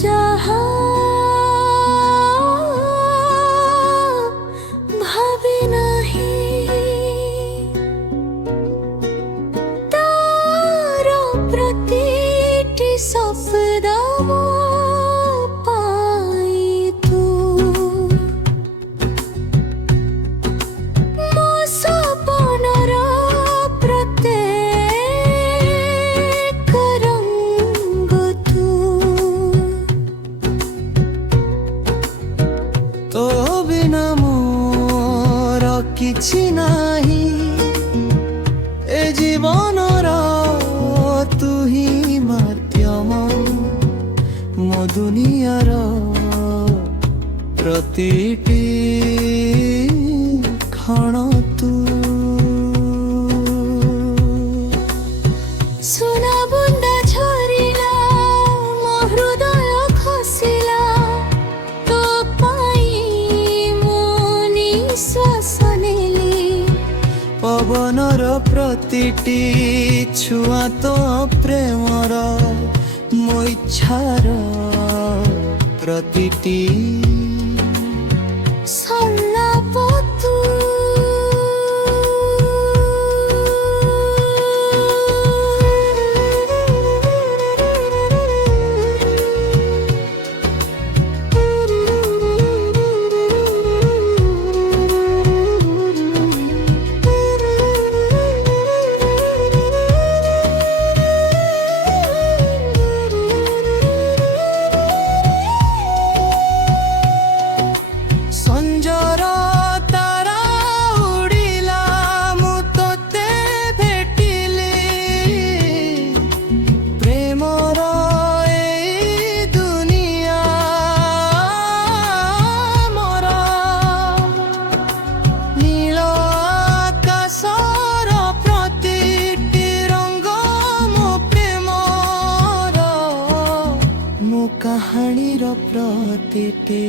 যাহা ভাবে নাহি তার প্রতিটি শব্দ পাইতু ମୋ ସପନର ପ୍ରତ୍ୟେକ ରଙ୍ଗ ତୁ ତୋ ବିନା ମୋର କିଛି ନାହିଁ ଏ ଜୀବନର ତୁ ହିଁ ମାଧ୍ୟମ ମୋ ଦୁନିଆର ପ୍ରତିଟି ক্ষণ ତୁ ସୁନା ବୁନ୍ଦା ଝରିଲା ମୋ ହୃଦୟ ଖସିଲା ତୋ ପାଇଁ ମୁଁ ନିଶ୍ୱାସ ନେଲି ପବନର ପ୍ରତିଟି ଛୁଆ ତୋ ପ୍ରେମର ମୋ ଇଚ୍ଛାର ପ୍ରତିଟି ସଂଳାପ ତୁ ସଞ୍ଜର ତାରା ଉଡ଼ିଲା ମୁଁ ତୋତେ ଭେଟିଲି ପ୍ରେମର ଏଇ ଦୁନିଆ ମୋର ନୀଳ ଆକାଶର ପ୍ରତିଟି ରଙ୍ଗ ମୋ ପ୍ରେମର ମୋ କାହାଣୀର ପ୍ରତିଟି